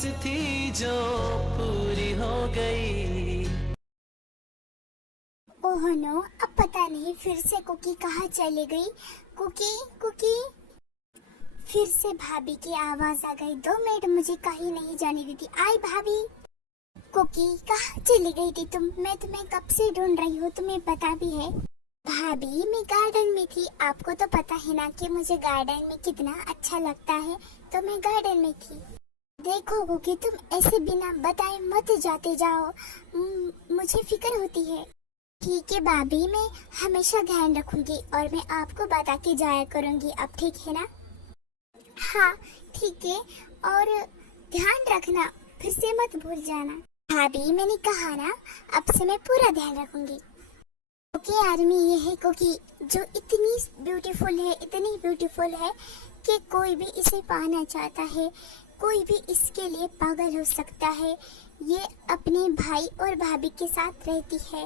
ख्वाहिश थी जो पूरी हो गई। ओह नो, अब पता नहीं फिर से कुकी कहाँ चली गई। कुकी कुकी, फिर से भाभी की आवाज आ गई। 2 मिनट मुझे कहीं नहीं जाने देती। आई भाभी। कुकी कहाँ चली गई थी तुम? मैं तुम्हें कब से ढूंढ रही हूँ, तुम्हें पता भी है। भाभी मैं गार्डन में थी, आपको तो पता है ना कि मुझे गार्डन में कितना अच्छा लगता है, तो मैं गार्डन में थी। देखो कुकी, तुम ऐसे बिना बताए मत जाते जाओ, मुझे फिक्र होती है। ठीक है भाभी, मैं हमेशा ध्यान रखूंगी और मैं आपको बता के जाया करूंगी। अब ठीक है ना? हाँ ठीक है, और ध्यान रखना, फिर से मत भूल जाना। भाभी मैंने कहा ना, अब से मैं पूरा ध्यान रखूंगी। ओके आर्मी, ये है कुकी जो इतनी ब्यूटीफुल है कि कोई भी इसे पाना चाहता है, कोई भी इसके लिए पागल हो सकता है। ये अपने भाई और भाभी के साथ रहती है।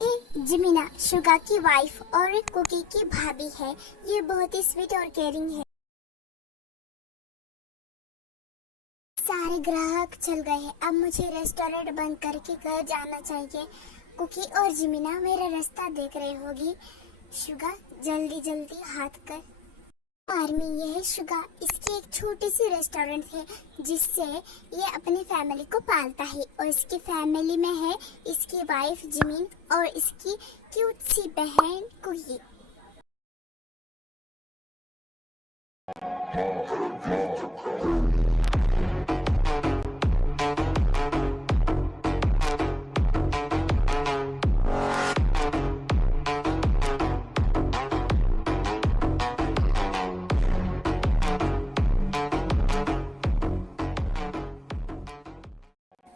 ये जिमिना शुगा की वाइफ और कुकी की भाभी है। ये बहुत ही स्वीट और केयरिंग है। सारे ग्राहक चल गए हैं, अब मुझे रेस्टोरेंट बंद करके घर जाना चाहिए। कुकी और जिमिना मेरा रास्ता देख रही होगी। शुगा जल्दी जल्दी हाथ कर। आर्मी, ये है शुगा, इसकी एक छोटी सी रेस्टोरेंट है जिससे ये अपनी फैमिली को पालता है। और इसकी फैमिली में है इसकी वाइफ जिमिन और इसकी क्यूट सी बहन कुकी।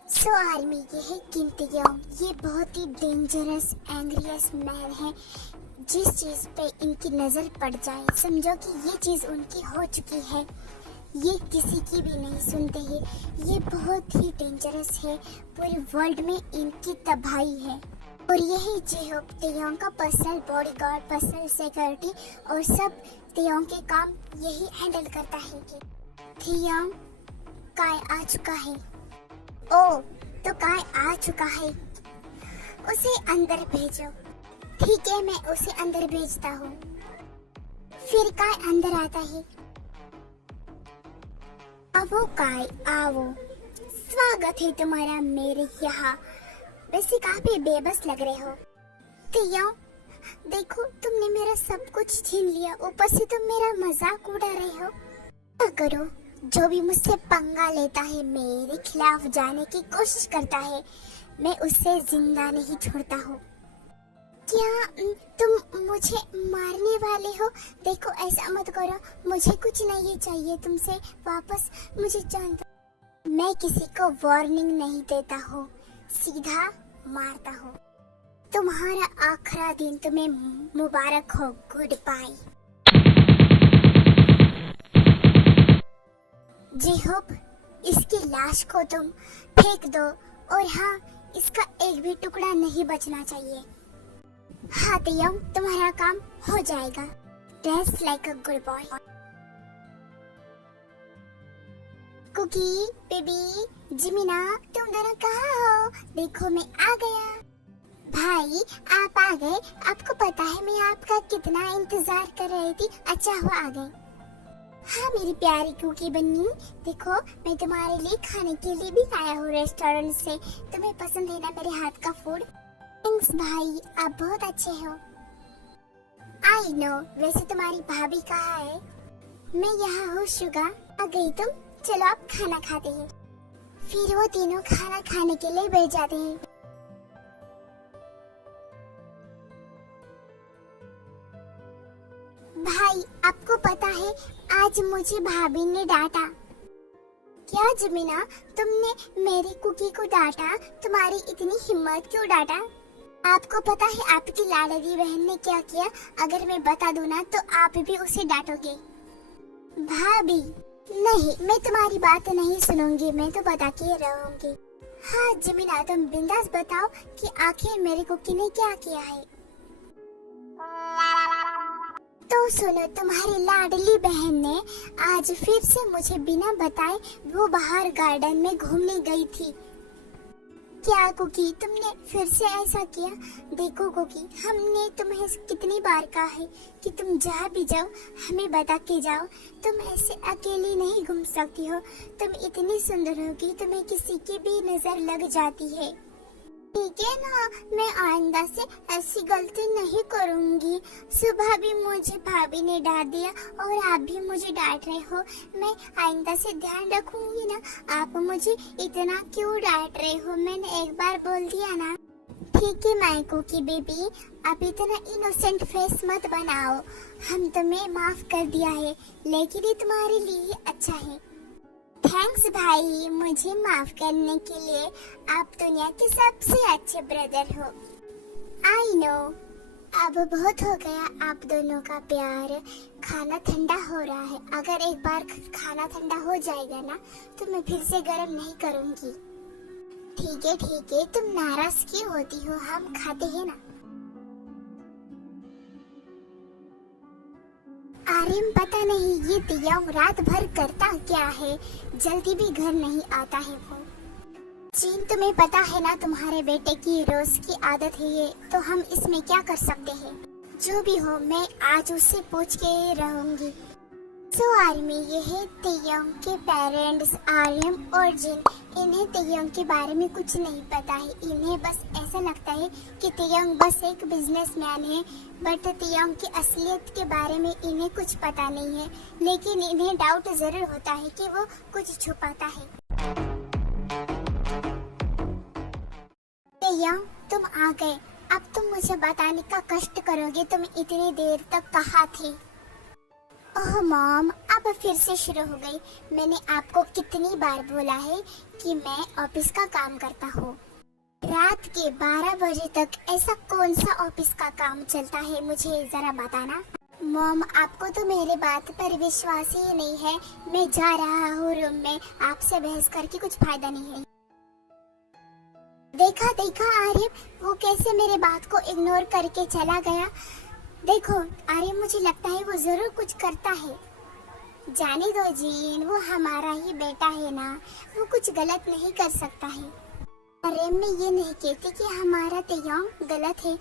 सो आर्मी, ये है किम तेयोंग। ये बहुत ही डेंजरस एंग्रियस मैन है। जिस चीज पे इनकी नजर पड़ जाए समझो कि ये चीज उनकी हो चुकी है। ये किसी की भी नहीं सुनते हैं। ये बहुत ही डेंजरस है, पूरे वर्ल्ड में इनकी तबाही है। और यही जेहोक तेयोंग का पर्सनल बॉडीगार्ड, पर्सनल सिक्योरिटी और सब तेयोंग के काम यही हैंडल करता है। कि तेयोंग काय आ चुका है। ओ, तो काय आ चुका है, उसे अंदर भेजो। ठीक है, मैं उसे अंदर भेजता हूँ। फिर काय अंदर आता है। आओ काय, आओ, स्वागत है तुम्हारा मेरे यहाँ। वैसे काफी बेबस लग रहे हो। तियो, देखो तुमने मेरा सब कुछ छीन लिया, ऊपर से तुम मेरा मजाक उड़ा रहे हो। क्या करो, जो भी मुझसे पंगा लेता है, मेरे खिलाफ जाने की कोशिश करता है, मैं उसे जिंदा नहीं छोड़ता हूँ। क्या तुम मुझे मारने वाले हो? देखो ऐसा मत करो, मुझे कुछ नहीं चाहिए तुमसे वापस, मुझे जान दो। मैं किसी को वार्निंग नहीं देता हूँ, सीधा मारता हूँ। तुम्हारा आखिरी दिन तुम्हें मुबारक हो। Good bye. जेहोप, इसकी लाश को तुम फेंक दो, और हाँ, इसका एक भी टुकड़ा नहीं बचना चाहिए। हाँ तेयोंग, तुम्हारा काम हो जाएगा। Dress like a good boy. Cookie, baby, Jimina, तुम दोनों कहाँ हो? देखो मैं आ गया। भाई आप आ गए। आपको पता है मैं आपका कितना इंतजार कर रही थी। अच्छा हुआ आ गए। हाँ मेरी प्यारी कुकी बन्नी, देखो मैं तुम्हारे लिए खाने के लिए भी आया हूँ रेस्टोरेंट से। तुम्हें पसंद है ना मेरे हाथ का फूड? थैंक्स भाई, आप बहुत अच्छे हो। आई नो, वैसे तुम्हारी भाभी कहाँ है? मैं यहाँ हूँ शुगा। आ गई तुम? चलो आप खाना खाते हैं। फिर वो तीनों खाना खाने के लिए बैठ जाते हैं। भाई आपको पता है आज मुझे भाभी ने डांटा। क्या जमीना, तुमने मेरी कुकी को डांटा? तुम्हारी इतनी हिम्मत क्यों डांटा? आपको पता है आपकी लाडली बहन ने क्या किया? अगर मैं बता दूं ना तो आप भी उसे डांटोगे। भाभी नहीं, मैं तुम्हारी बात नहीं सुनूंगी, मैं तो बता के रहूंगी। हाँ जमीना, तुम बिंदास बताओ कि आखिर मेरी कुकी ने क्या किया है। तो सुनो, तुम्हारी लाडली बहन ने आज फिर से मुझे बिना बताए वो बाहर गार्डन में घूमने गई थी। क्या कुकी, तुमने फिर से ऐसा किया? देखो कुकी, हमने तुम्हें कितनी बार कहा है कि तुम जहाँ भी जाओ हमें बता के जाओ। तुम ऐसे अकेली नहीं घूम सकती हो। तुम इतनी सुंदर हो कि तुम्हें किसी की भी नजर लग जाती है। ठीक है ना, मैं आइंदा से ऐसी गलती नहीं करूंगी। सुबह भी मुझे भाभी ने डांट दिया और आप भी मुझे डांट रहे हो। मैं आइंदा से ध्यान रखूंगी ना। आप मुझे इतना क्यों डांट रहे हो? मैंने एक बार बोल दिया ना। ठीक है माय कुकी बेबी, आप इतना इनोसेंट फेस मत बनाओ। हम तुम्हें माफ कर दिया है, लेकिन ये तुम्हारे लिए अच्छा है। थैंक्स भाई, मुझे माफ करने के लिए। आप दुनिया के सबसे अच्छे ब्रदर हो। I know. अब बहुत हो गया आप दोनों का प्यार। खाना ठंडा हो रहा है। अगर एक बार खाना ठंडा हो जाएगा ना तो मैं फिर से गर्म नहीं करूंगी। ठीक है, तुम नाराज क्यों होती हो? हम खाते हैं ना। आर्यन, पता नहीं ये तियांग रात भर करता क्या है, जल्दी भी घर नहीं आता है वो। जीन, तुम्हें पता है ना तुम्हारे बेटे की रोज की आदत है ये, तो हम इसमें क्या कर सकते हैं? जो भी हो, मैं आज उससे पूछ के रहूंगी। सो आर्मी, ये है तियांग के पेरेंट्स आर्यन और जिन। इन्हें तियांग के बारे में कुछ नहीं पता है। इन्हें बस ऐसा लगता है कि तियांग बस एक बिजनेसमैन है, बट तियांग की असलियत के बारे में इन्हें कुछ पता नहीं है। लेकिन इन्हें डाउट जरूर होता है कि वो कुछ छुपाता है। तियांग, तुम आ गए। अब तुम मुझे बताने का कष्ट करोगे तुम इतनी देर तक कहाँ थे? ओह मॉम, अब फिर से शुरू हो गई। मैंने आपको कितनी बार बोला है कि मैं ऑफिस का काम करता हूँ। रात के 12 बजे तक ऐसा कौन सा ऑफिस का काम चलता है, मुझे जरा बताना। मॉम, आपको तो मेरे बात पर विश्वास ही नहीं है। मैं जा रहा हूँ रूम में। आपसे बहस करके कुछ फायदा नहीं है। देखा आर्यन, वो कैसे मेरे बात को इग्नोर करके चला गया। देखो आर्यन, मुझे लगता है वो जरूर कुछ करता है। जाने दो जीन, वो हमारा ही बेटा है ना, वो कुछ गलत नहीं कर सकता है। अरे मैं ये नहीं कहती कि हमारा तियांग गलत है,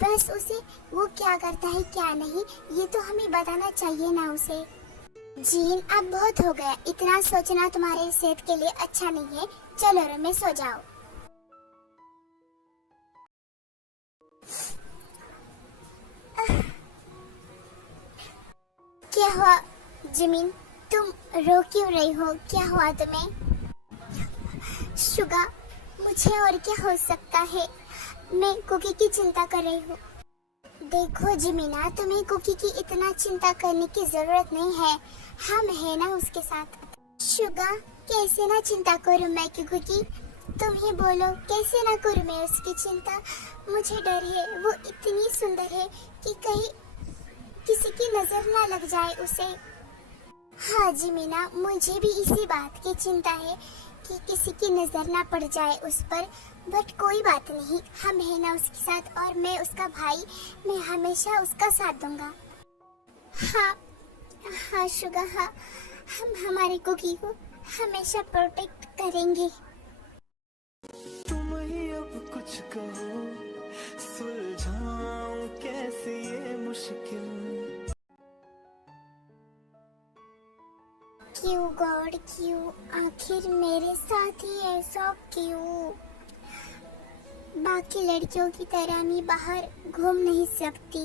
बस उसे वो क्या करता है क्या नहीं ये तो हमें बताना चाहिए ना उसे। जीन, अब बहुत हो गया। इतना सोचना तुम्हारे सेहत के लिए अच्छा नहीं है। चलो रूम में सो जाओ। क्या हुआ जिमिन, तुम रो क्यों रही हो? क्या हुआ तुम्हें? शुगा, मुझे और क्या हो सकता है? मैं कुकी की चिंता कर रही हूँ। देखो जिमिना, तुम्हें कुकी की इतना चिंता करने की जरूरत नहीं है। हम है ना उसके साथ। शुगा, कैसे ना चिंता करूँ मैं कुकी की? तुम ही बोलो, कैसे ना करूँ मैं उसकी चिंता? मुझे डर है, वो इतनी सुंदर है कि कहीं किसी की नजर ना लग जाए उसे। हाँ जी मीना, मुझे भी इसी बात की चिंता है कि किसी की नजर ना पड़ जाए उस पर। बट कोई बात नहीं, हम है ना उसके साथ, और मैं उसका भाई, मैं हमेशा उसका साथ दूंगा। हाँ शुगा, हाँ, हम हमारे कुकी को हमेशा प्रोटेक्ट करेंगे। तुम ही अब कुछ कहो, सुलझाऊं कैसे ये मुश्किल। क्यों गॉड, क्यों? आखिर मेरे साथ ही ऐसा क्यों? बाकी लड़कियों की तरह मैं बाहर घूम नहीं सकती,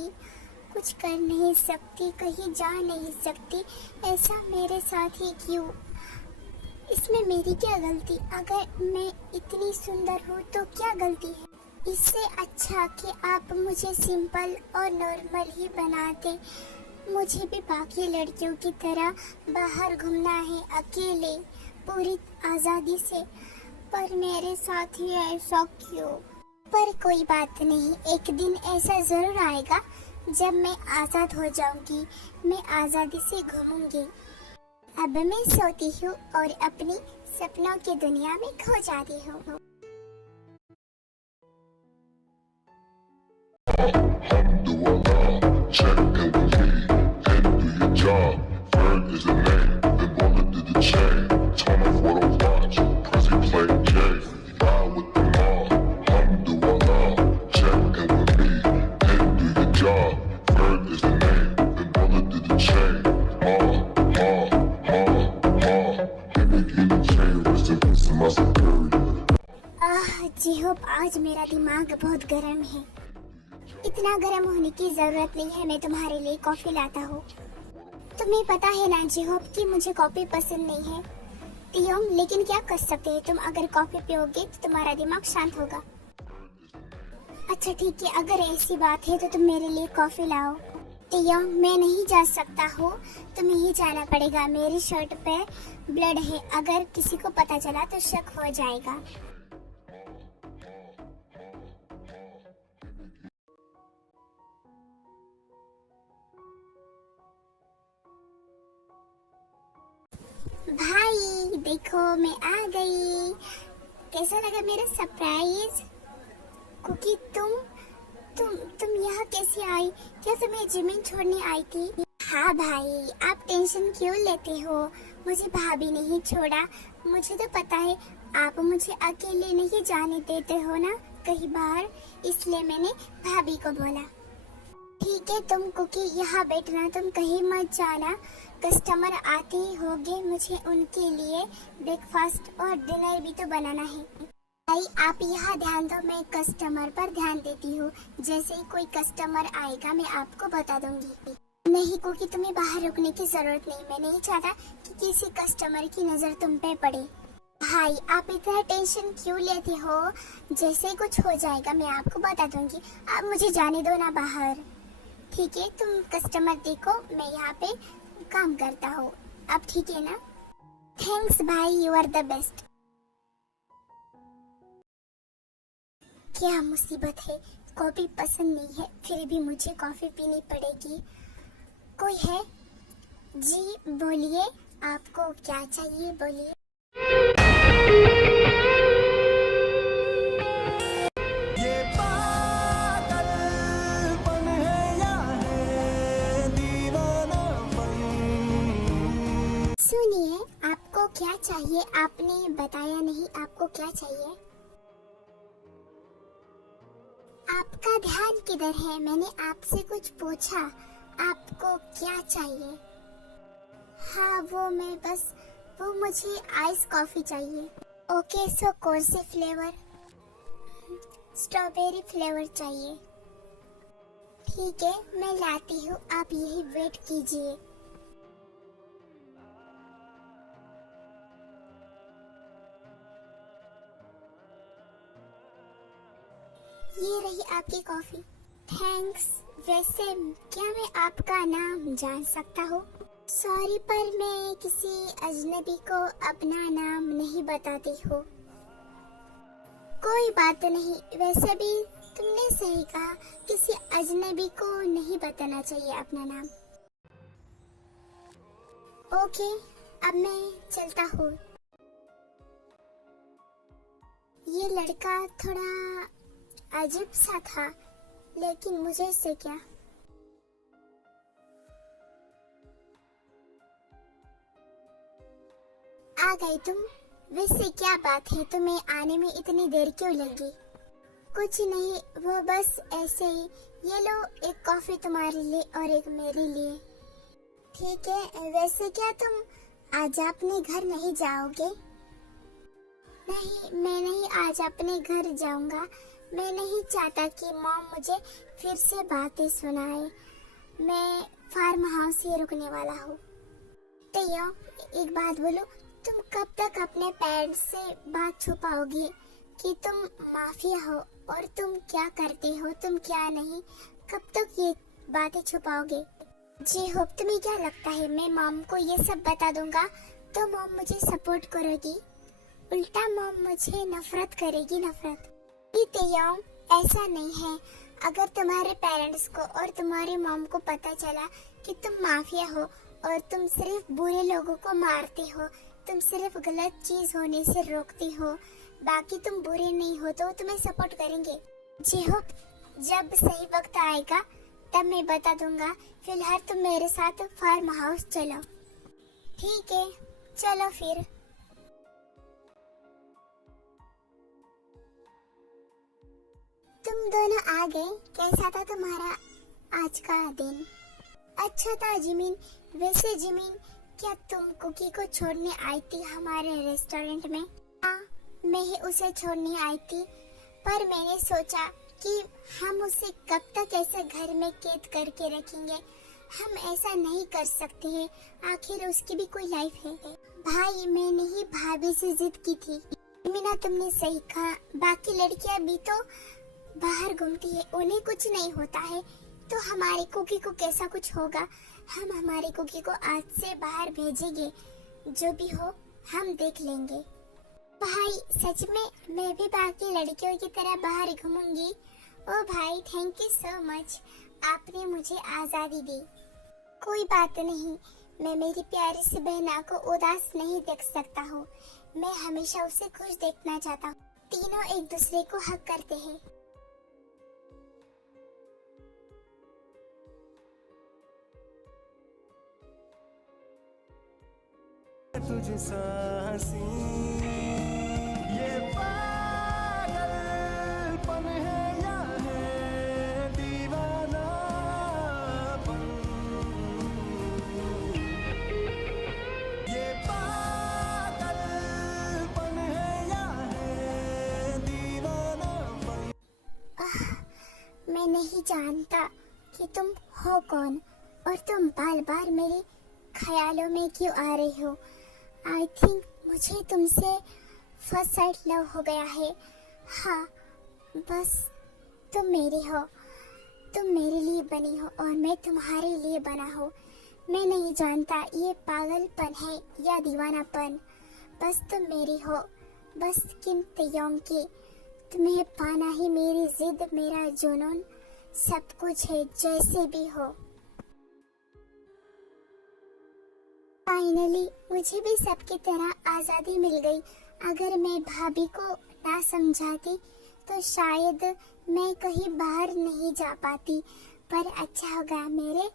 कुछ कर नहीं सकती, कहीं जा नहीं सकती, ऐसा मेरे साथ ही क्यों? इसमें मेरी क्या गलती? अगर मैं इतनी सुंदर हूँ तो क्या गलती है? इससे अच्छा कि आप मुझे सिंपल और नॉर्मल ही बनाते। मुझे भी बाकी लड़कियों की तरह बाहर घूमना है, अकेले, पूरी आज़ादी से, पर मेरे साथ ही ऐसा क्यों? पर कोई बात नहीं, एक दिन ऐसा जरूर आएगा जब मैं आज़ाद हो जाऊंगी, मैं आज़ादी से घूमूंगी। अब मैं सोती हूँ और अपनी सपनों की दुनिया में खो जाती हूँ। Check and job. Ferg is the name. Then Baller did the chain. Turn off what I watch. Prezi playing Jay. Ride with the mob. Alhamdulillah. Check in with me. And do your job. Ferg is the name. Then Baller did the chain. जी hope आज मेरा दिमाग बहुत गर्म है। इतना गर्म होने की जरूरत नहीं है, मैं तुम्हारे लिए कॉफी लाता हूँ। तुम्हें पता है ना जी होप कि मुझे कॉफी पसंद नहीं है तियोंग, लेकिन क्या कर सकते हैं, तुम अगर कॉफी पियोगे तो तुम्हारा दिमाग शांत होगा। अच्छा ठीक है, अगर ऐसी बात है तो तुम मेरे लिए कॉफी लाओ। तियोंग मैं नहीं जा सकता हूँ, तुम्हें ही जाना पड़ेगा। मेरी शर्ट पे ब्लड है, अगर किसी को पता चला तो शक हो जाएगा। भाई देखो मैं आ गई, कैसा लगा मेरा सरप्राइज? कुकी तुम यहाँ कैसे आई? क्या तुम्हें जमीन छोड़ने आई थी? हाँ भाई, आप टेंशन क्यों लेते हो? मुझे भाभी ने ही छोड़ा। मुझे तो पता है आप मुझे अकेले नहीं जाने देते हो ना कई बार, इसलिए मैंने भाभी को बोला। ठीक है तुम कुकी यहाँ बैठना, तुम कहीं मत जाना। कस्टमर आते ही होंगे, मुझे उनके लिए ब्रेकफास्ट और डिनर भी तो बनाना है। भाई आप यहाँ ध्यान दो, मैं कस्टमर पर ध्यान देती हूँ। जैसे ही कोई कस्टमर आएगा मैं आपको बता दूंगी। नहीं कुकी तुम्हें बाहर रुकने की जरूरत नहीं, मैं नहीं चाहता कि किसी कस्टमर की नजर तुम पे पड़े। भाई आप इतना टेंशन क्यों लेते हो? जैसे ही कुछ हो जाएगा मैं आपको बता दूंगी, आप मुझे जाने दो ना बाहर। ठीक है तुम कस्टमर देखो, मैं यहाँ पे काम करता हूँ। अब ठीक है ना? थैंक्स भाई, यू आर द बेस्ट। क्या मुसीबत है, कॉफी पसंद नहीं है फिर भी मुझे कॉफी पीनी पड़ेगी। कोई है? जी बोलिए, आपको क्या चाहिए बोलिए। सुनिए आपको क्या चाहिए? आपने बताया नहीं, आपको क्या चाहिए? आपका ध्यान किधर है? मैंने आपसे कुछ पूछा, आपको क्या चाहिए? हाँ वो मुझे आइस कॉफी चाहिए। ओके सो कौन से फ्लेवर? स्ट्रॉबेरी फ्लेवर चाहिए। ठीक है मैं लाती हूँ, आप यही वेट कीजिए। ये रही आपकी कॉफी। थैंक्स। वैसे क्या मैं आपका नाम जान सकता हूँ? सॉरी पर मैं किसी अजनबी को अपना नाम नहीं बताती हूँ। कोई बात नहीं, वैसे भी तुमने सही कहा, किसी अजनबी को नहीं बताना चाहिए अपना नाम। ओके अब मैं चलता हूँ। ये लड़का थोड़ा अजीब सा था, लेकिन मुझे इससे क्या। आ गई तुम? वैसे क्या बात है, तुम्हें आने में इतनी देर क्यों लगी? कुछ नहीं, वो बस ऐसे ही। ये लो एक कॉफी तुम्हारे लिए और एक मेरे लिए। ठीक है, वैसे क्या तुम आज अपने घर नहीं जाओगे? नहीं मैं नहीं आज अपने घर जाऊंगा। मैं नहीं चाहता कि मॉम मुझे फिर से बातें सुनाए। मैं फार्म हाउस ही रुकने वाला हूँ। टियो एक बात बोलो, तुम कब तक अपने पेरेंट्स से बात छुपाओगी कि तुम माफिया हो और तुम क्या करते हो तुम क्या नहीं? कब तक ये बातें छुपाओगे? जी होप तुम्हें क्या लगता है मैं मॉम को ये सब बता दूंगा तो मॉम मुझे सपोर्ट करेगी? उल्टा मॉम मुझे नफरत करेगी, नफरत। तियोंग ऐसा नहीं है, अगर तुम्हारे पेरेंट्स को और तुम्हारी मॉम को पता चला कि तुम माफिया हो और तुम सिर्फ बुरे लोगों को मारते हो, तुम सिर्फ गलत चीज होने से रोकती हो, बाकी तुम बुरे नहीं हो, तो तुम्हें सपोर्ट करेंगे। जी होप जब सही वक्त आएगा तब मैं बता दूंगा। फिलहाल तुम मेरे साथ फार्म हाउस चलो। ठीक है, चलो फिर। तुम दोनों आ गए। कैसा था तुम्हारा आज का दिन? अच्छा था जिमिन। वैसे जिमिन, क्या तुम कुकी को छोड़ने आई थी हमारे रेस्टोरेंट में? हाँ, मैं ही उसे छोड़ने आई थी, पर मैंने सोचा कि हम उसे कब तक ऐसे घर में कैद करके रखेंगे। हम ऐसा नहीं कर सकते हैं, आखिर उसकी भी कोई लाइफ है। भाई, मैंने ही भाभी से जिद की थी। मीना, तुमने सही कहा। बाकी लड़कियां भी तो बाहर घूमती है, उन्हें कुछ नहीं होता है, तो हमारी कुकी को कैसा कुछ होगा? हम हमारी कुकी को आज से बाहर भेजेंगे। जो भी हो हम देख लेंगे। भाई, सच में मैं भी बाकी लड़कियों की तरह बाहर घूमूंगी। ओ भाई, थैंक यू सो मच, आपने मुझे आजादी दी। कोई बात नहीं, मैं मेरी प्यारी सी बहना को उदास नहीं देख सकता हूँ। मैं हमेशा उसे खुश देखना चाहता हूँ। तीनों एक दूसरे को हक करते हैं। तुझसा हंसी ये पागलपन है या है दीवानापन, ये पागलपन है या है दीवानापन। मैं नहीं जानता कि तुम हो कौन और तुम बार बार मेरे ख्यालों में क्यों आ रही हो। आई थिंक मुझे तुमसे फर्स्ट साइड लव हो गया है। हाँ, बस तुम मेरी हो, तुम मेरे लिए बनी हो और मैं तुम्हारे लिए बना हूँ। मैं नहीं जानता ये पागलपन है या दीवानापन, बस तुम मेरी हो, बस किम तयोंग की। तुम्हें पाना ही मेरी जिद, मेरा जुनून, सब कुछ है, जैसे भी हो। फाइनली मुझे भी सबकी तरह आजादी मिल गई। अगर मैं भाभी को ना समझाती तो शायद मैं कहीं बाहर नहीं जा पाती। पर अच्छा होगा, मेरे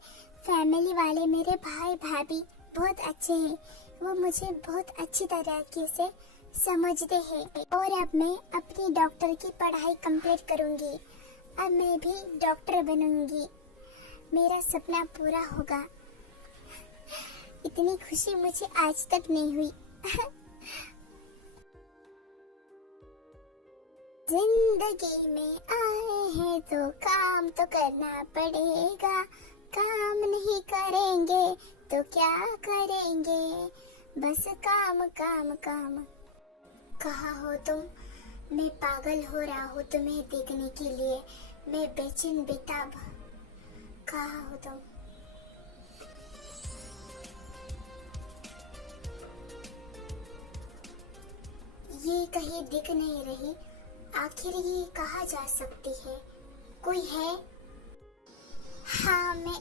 फैमिली वाले, मेरे भाई भाभी बहुत अच्छे हैं। वो मुझे बहुत अच्छी तरीके से समझते हैं। और अब मैं अपनी डॉक्टर की पढ़ाई कंप्लीट करूंगी। अब मैं भी डॉक्टर बनूंगी। मेरा सपना पूरा होगा। इतनी खुशी मुझे आज तक नहीं हुई। जिंदगी में आए हैं तो काम तो करना पड़ेगा। काम नहीं करेंगे तो क्या करेंगे, बस काम काम काम। कहाँ हो तुम? मैं पागल हो रहा हूँ तुम्हें देखने के लिए। मैं बेचैन बेताब। कहाँ हो तुम? ये कहीं दिख नहीं रही। आखिर ये कहाँ जा सकती है? कोई है? हाँ, मैं।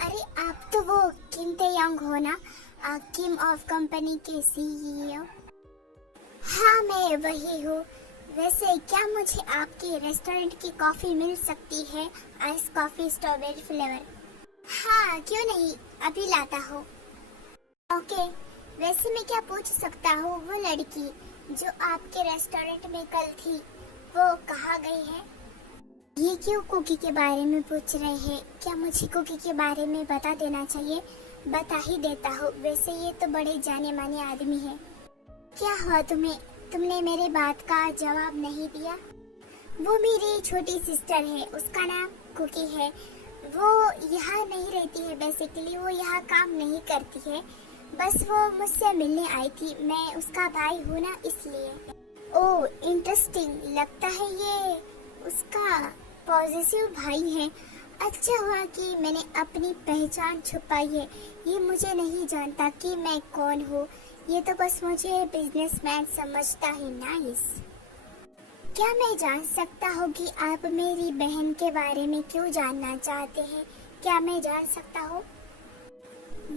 अरे, आप तो वो किम तयोंग हो ना, किम ऑफ कंपनी के सीईओ? हाँ, मैं वही हूँ। वैसे क्या मुझे आपके रेस्टोरेंट की कॉफी मिल सकती है? Ice coffee strawberry flavour. हाँ, क्यों नहीं, अभी लाता हूँ। ओके। वैसे मैं क्या पूछ सकता हूँ, वो लड़की जो आपके रेस्टोरेंट में कल थी, वो कहाँ गई है? ये क्यों कुकी के बारे में पूछ रहे हैं? क्या मुझे कुकी के बारे में बता देना चाहिए? बता ही देता हूँ। वैसे ये तो बड़े जाने माने आदमी है। क्या हुआ तुम्हें? तुमने मेरे बात का जवाब नहीं दिया। वो मेरी छोटी सिस्टर है, उसका नाम कुकी है। वो यहाँ नहीं रहती है। बेसिकली वो यहाँ काम नहीं करती है, बस वो मुझसे मिलने आई थी। मैं उसका भाई हूँ ना, इसलिए। ओह, इंटरेस्टिंग। लगता है ये उसका पॉजिटिव भाई है। अच्छा हुआ कि मैंने अपनी पहचान छुपाई है। ये मुझे नहीं जानता कि मैं कौन हूँ। ये तो बस मुझे बिजनेसमैन समझता है। नाइस। क्या मैं जान सकता हूँ कि आप मेरी बहन के बारे में क्यों जानना चाहते हैं? क्या मैं जान सकता हूँ?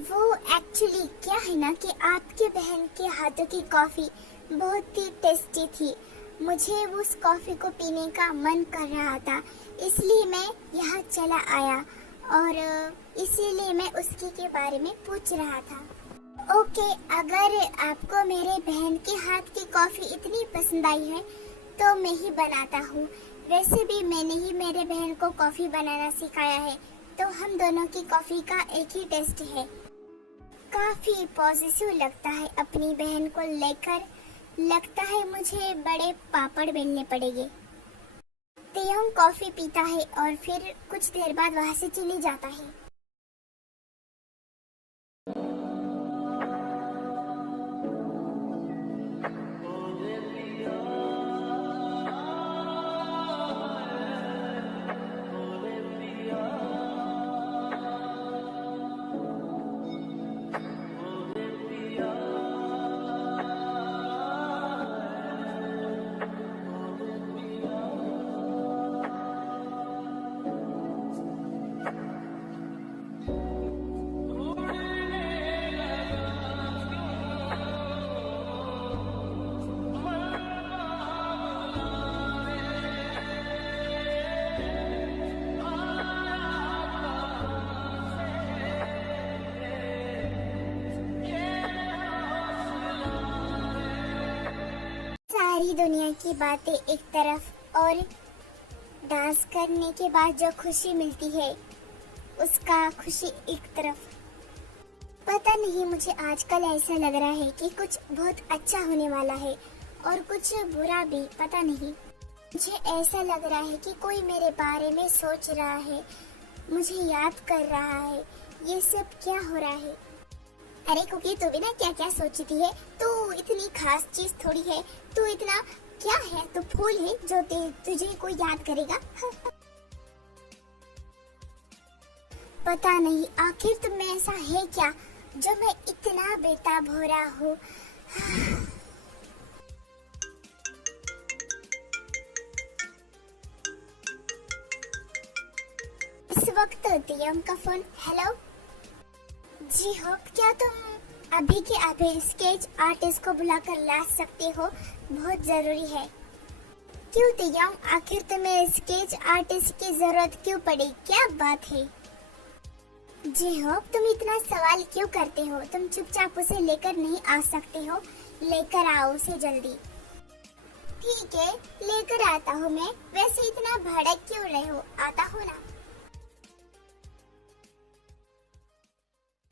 वो एक्चुअली क्या है ना कि आपके बहन के हाथों की कॉफी बहुत ही टेस्टी थी। मुझे उस कॉफी को पीने का मन कर रहा था। इसलिए मैं यहाँ चला आया और इसीलिए मैं उसकी के बारे में पूछ रहा था। ओके, अगर आपको मेरे बहन के हाथ की कॉफ़ी इतनी पसंद आई है तो मैं ही बनाता हूँ। वैसे भी मैंने ही मेरे बहन को कॉफ़ी बनाना सिखाया है, तो हम दोनों की कॉफ़ी का एक ही टेस्ट है। काफ़ी पॉजिटिव लगता है अपनी बहन को लेकर। लगता है मुझे बड़े पापड़ बेलने पड़ेंगे। तेयोंग कॉफ़ी पीता है और फिर कुछ देर बाद वहाँ से चले जाता है। सारी दुनिया की बातें एक तरफ और डांस करने के बाद जो खुशी मिलती है उसका खुशी एक तरफ। पता नहीं, मुझे आजकल ऐसा लग रहा है कि कुछ बहुत अच्छा होने वाला है और कुछ बुरा भी, पता नहीं। मुझे ऐसा लग रहा है कि कोई मेरे बारे में सोच रहा है, मुझे याद कर रहा है। ये सब क्या हो रहा है? अरे कुकी, तू भी ना क्या क्या सोचती है? तू इतनी खास चीज थोड़ी है। तू इतना क्या है? तू फूल है जो तुझे कोई याद करेगा। पता नहीं आखिर तुम में ऐसा है क्या जो मैं इतना बेताब हो रहा हूँ। इस वक्त तेयोंग का फोन। हेलो जी हो, क्या तुम अभी के अभी स्केच आर्टिस्ट को बुलाकर ला सकते हो? बहुत जरूरी है। क्यों तेयोंग, आखिर तुम्हें स्केच आर्टिस्ट की जरूरत क्यों पड़ी? क्या बात है? जी हो, तुम इतना सवाल क्यों करते हो? तुम चुपचाप उसे लेकर नहीं आ सकते हो? लेकर आओ उसे जल्दी। ठीक है, लेकर आता हूँ मैं। वैसे इतना भड़क क्यों रहे हो? आता हूँ ना।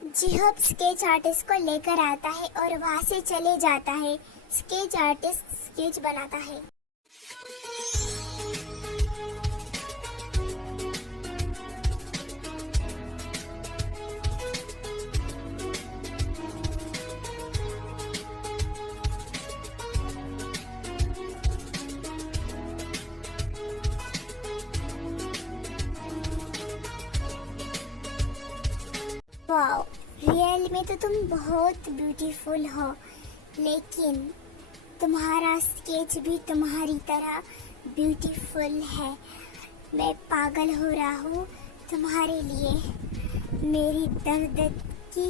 जिहोप स्केच आर्टिस्ट को लेकर आता है और वहाँ से चले जाता है। स्केच आर्टिस्ट स्केच बनाता है। वाओ, रियल में तो तुम बहुत ब्यूटीफुल हो, लेकिन तुम्हारा स्केच भी तुम्हारी तरह ब्यूटीफुल है। मैं पागल हो रहा हूँ तुम्हारे लिए। मेरी दर्द की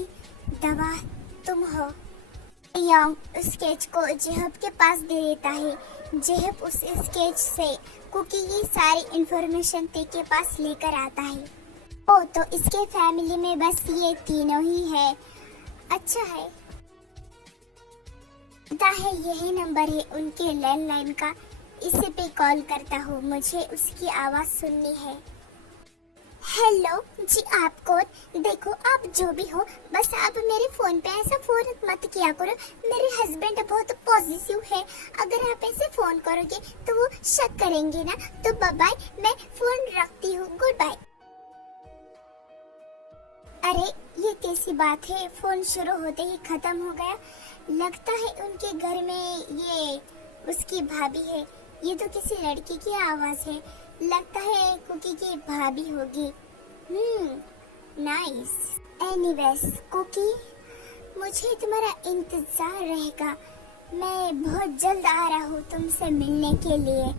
दवा तुम हो। योंग उस स्केच को जेहब के पास दे देता है। जेहब उस स्केच से कुकी की सारी इंफॉर्मेशन ते के पास लेकर आता है। ओ, तो इसके फैमिली में बस ये तीनों ही है। अच्छा है। पता है यही नंबर है उनके लैंडलाइन का। इसे पे कॉल करता हूँ, मुझे उसकी आवाज सुननी है। हेलो जी, आप कौन? देखो, आप जो भी हो, बस आप मेरे फोन पे ऐसा फोन मत किया करो। मेरे हस्बैंड बहुत पॉजिटिव है। अगर आप ऐसे फोन करोगे तो वो शक करेंगे ना। तो बाय बाय, मैं फोन रखती हूँ। Goodbye. अरे ये कैसी बात है? फोन शुरू होते ही खत्म हो गया। लगता है उनके घर में ये उसकी भाभी है। ये तो किसी लड़की की आवाज है। लगता है कुकी की भाभी होगी। नाइस। एनीवेज कुकी, मुझे तुम्हारा इंतजार रहेगा। मैं बहुत जल्द आ रहा हूँ तुमसे मिलने के लिए।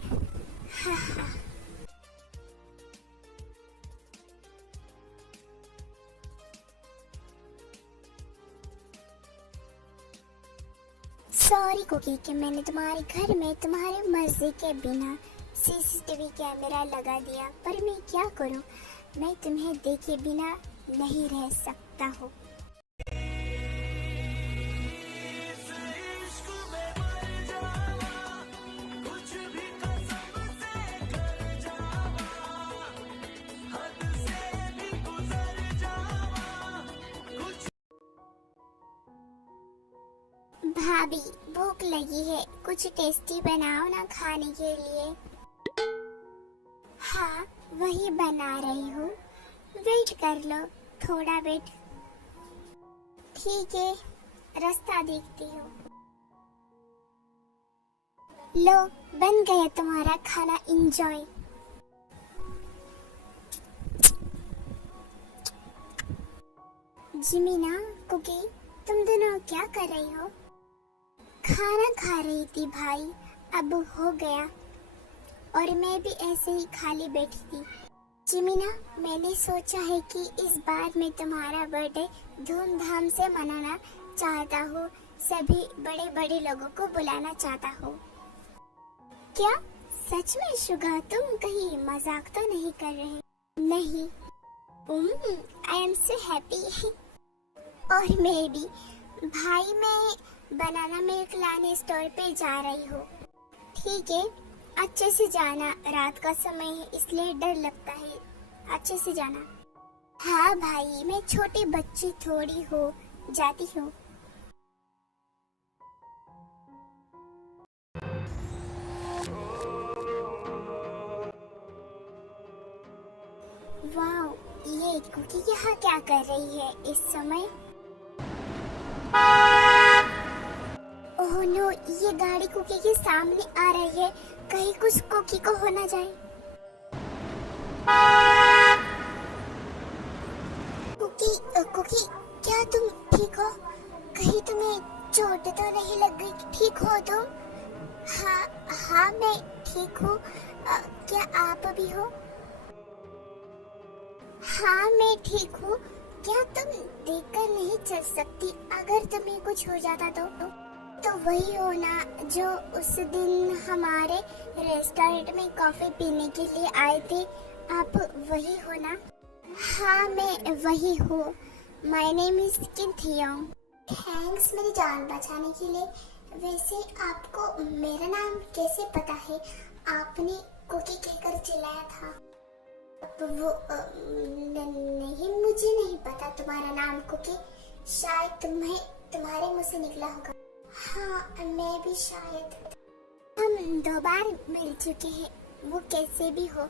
हाँ। सॉरी कुकी कि मैंने तुम्हारे घर में तुम्हारे मर्जी के बिना सीसीटीवी कैमरा लगा दिया, पर मैं क्या करूं? मैं तुम्हें देखे बिना नहीं रह सकता हूँ। भाभी, भूख लगी है, कुछ टेस्टी बनाओ ना खाने के लिए। हाँ, वही बना रही हूँ, वेट कर लो, थोड़ा वेट। ठीक है, रास्ता देखती हूँ। लो, बन गया तुम्हारा खाना, एंजॉय। जिमीना, कुकी, तुम दोनों क्या कर रही हो? खाना खा रही थी भाई, अब हो गया। और मैं भी ऐसे ही खाली बैठी थी। जिमीना, मैंने सोचा है कि इस बार मैं तुम्हारा बर्थडे धूमधाम से मनाना चाहता हूँ, सभी बड़े बड़े लोगों को बुलाना चाहता हूँ। क्या सच में शुगा, तुम कहीं मजाक तो नहीं कर रहे? नहीं, आई एम सो हैप्पी। और मैं भी। भाई, मैं बनाना मिल्क लाने स्टोर पे जा रही हूँ। ठीक है, अच्छे से जाना, रात का समय है इसलिए डर लगता है, अच्छे से जाना। हाँ भाई, मैं छोटी बच्ची थोड़ी हो, जाती हूँ। वाह, ये कुकी यहाँ क्या कर रही है इस समय? ओह नो, ये गाड़ी कुकी के सामने आ रही है, कहीं कुछ कुकी को हो ना जाए। कुकी, क्या तुम ठीक हो? कहीं तुम्हें चोट तो नहीं लग गई? ठीक हो तुम? हाँ, मैं ठीक हूँ। क्या आप भी हो? हाँ, मैं ठीक हूँ। क्या तुम देखकर नहीं चल सकती? अगर तुम्हें कुछ हो जाता तो वही हो ना जो उस दिन हमारे रेस्टोरेंट में कॉफी पीने के लिए आए थे, आप वही हो ना? हाँ, मैं वही हूँ। My name is Kim Taehyung. Thanks मेरी जान बचाने के लिए। वैसे आपको मेरा नाम कैसे पता है? आपने कुकी कहकर चिल्लाया था। वो नहीं, मुझे नहीं पता तुम्हारा नाम कुकी, शायद तुम्हारे मुंह से निकला होगा। हाँ, मैं भी शायद। हम 2 बार मिल चुके हैं, वो कैसे भी हो।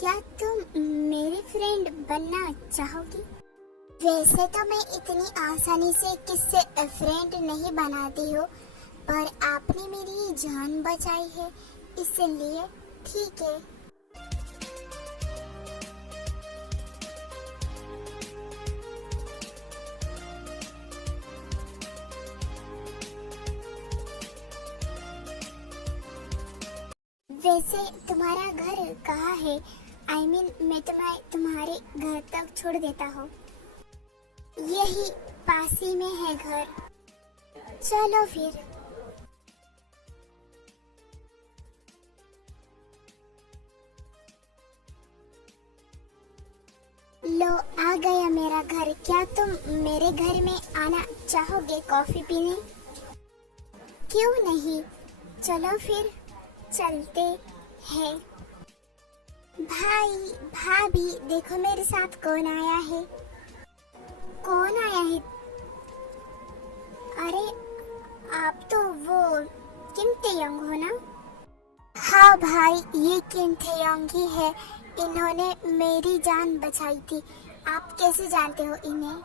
क्या तुम मेरी फ्रेंड बनना चाहोगी? वैसे तो मैं इतनी आसानी से किससे फ्रेंड नहीं बनाती हूँ, पर आपने मेरी जान बचाई है, इसलिए ठीक है। वैसे तुम्हारा घर कहाँ है? I mean, मैं तुम्हारे घर तक छोड़ देता हूँ। यही पास ही में है घर। चलो फिर। लो, आ गया मेरा घर। क्या तुम मेरे घर में आना चाहोगे कॉफी पीने? क्यों नहीं, चलो फिर चलते हैं। भाई, भाभी, देखो मेरे साथ कौन आया है। कौन आया है? अरे, आप तो वो किम तेयोंग हो ना? हाँ भाई, ये किम तेयोंग ही है। इन्होंने मेरी जान बचाई थी। आप कैसे जानते हो इन्हें?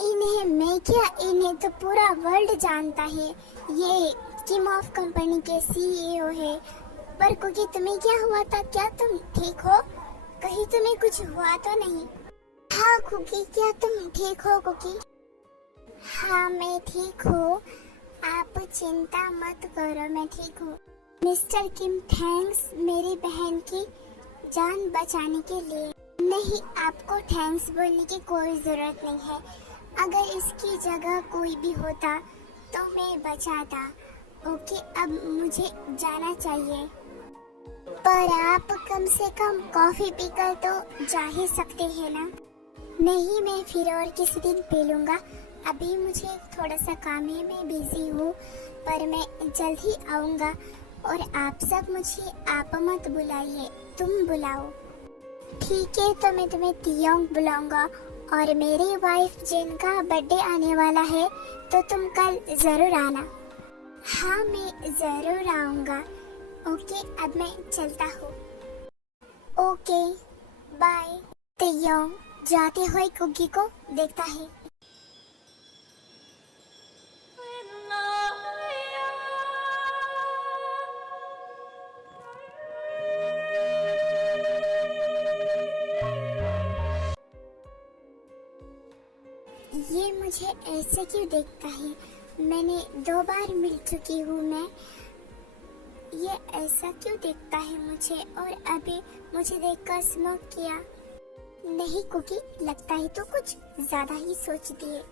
इन्हें मैं क्या, इन्हें तो पूरा वर्ल्ड जानता है। ये किम ऑफ कंपनी के सीईओ है। पर कुकी, तुम्हें क्या हुआ था? क्या तुम ठीक हो? कहीं तुम्हें कुछ हुआ तो नहीं? हाँ कुकी, क्या तुम ठीक हो कुकी? हाँ, मैं ठीक हूँ, आप चिंता मत करो, मैं ठीक हूँ। मिस्टर किम, थैंक्स मेरी बहन की जान बचाने के लिए। नहीं, आपको थैंक्स बोलने की कोई जरूरत नहीं है। अगर इसकी जगह कोई भी होता तो मैं बचाता। ओके, अब मुझे जाना चाहिए। पर आप कम से कम कॉफी पीकर तो जा ही सकते हैं ना। नहीं, मैं फिर और किसी दिन पी लूंगा। अभी मुझे थोड़ा सा काम है, मैं बिजी हूँ, पर मैं जल्द ही आऊँगा। और आप सब मुझे आप मत बुलाइए, तुम बुलाओ। ठीक है, तो मैं तुम्हें तियोंग बुलाऊंगा। और मेरी वाइफ जिन का बर्थडे आने वाला है, तो तुम कल जरूर आना। हाँ, मैं जरूर आऊँगा। ओके, अब मैं चलता हूँ। Okay, bye. तियोंग जाते हुए कुकी को देखता है। ये मुझे ऐसे क्यों देखता है? मैंने 2 बार मिल चुकी हूँ मैं। ये ऐसा क्यों देखता है मुझे? और अभी मुझे देखकर स्मोक किया। नहीं कुकी, लगता है तो कुछ ज्यादा ही सोचती है।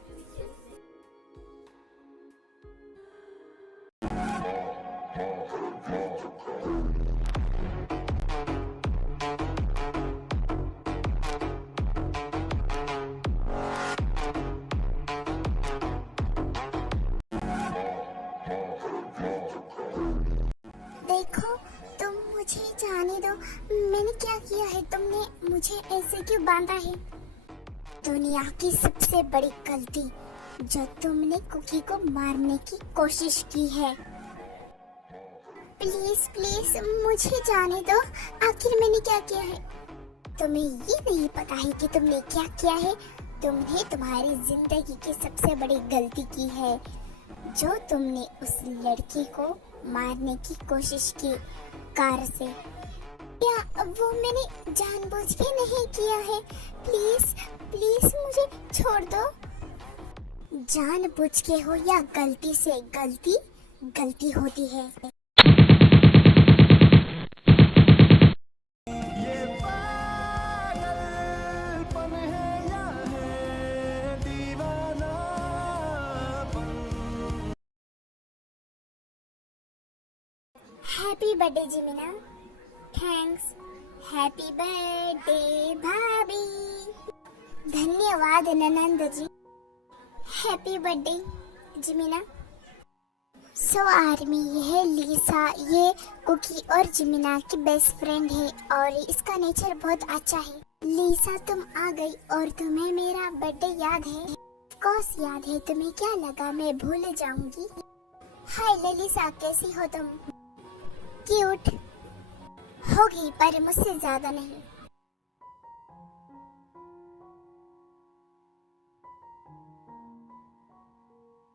देखो, तुम मुझे जाने दो। मैंने क्या किया है? तुमने मुझे ऐसे क्यों बांधा है? दुनिया की सबसे बड़ी गलती जो तुमने कुकी को मारने की कोशिश की है। प्लीज प्लीज मुझे जाने दो। आखिर मैंने क्या किया है? तुम्हें ये नहीं पता है कि तुमने क्या किया है? तुमने तुम्हारी जिंदगी की सबसे बड़ी गलती की है, जो तुमने उस लड़की को मारने की कोशिश की कार से। या वो मैंने जानबूझ के नहीं किया है। प्लीज प्लीज मुझे छोड़ दो। जानबूझ के हो या गलती से, गलती गलती होती है। ये पागलपन है या है दीवानापन। Happy birthday Jimina. Thanks. Happy birthday भाभी। धन्यवाद ननंद जी। Happy birthday Jimina. So army, ये है लीसा। ये कुकी और जिमिना की बेस्ट फ्रेंड है और इसका नेचर बहुत अच्छा है। लीसा, तुम आ गई और तुम्हें मेरा बर्थडे याद है? ऑफ कोर्स याद है। तुम्हें क्या लगा मैं भूल जाऊंगी? हाय ललिसा, कैसी हो तुम? क्यूट होगी, पर मुझसे ज्यादा नहीं।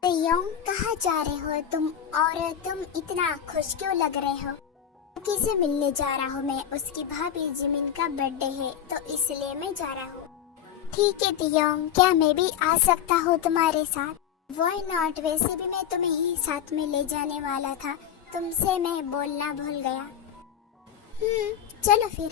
तियोंग, कहाँ जा रहे हो तुम? और तुम इतना खुश क्यों लग रहे हो? किसे मिलने जा रहा हूँ मैं। उसकी भाभी जिमिन का बर्थडे है, तो इसलिए मैं जा रहा हूँ। ठीक है तियोंग, क्या मैं भी आ सकता हूँ तुम्हारे साथ? Why not. वैसे भी मैं तुम्हें ही साथ में ले जाने वाला था, तुमसे मैं बोलना भूल गया। चलो फिर।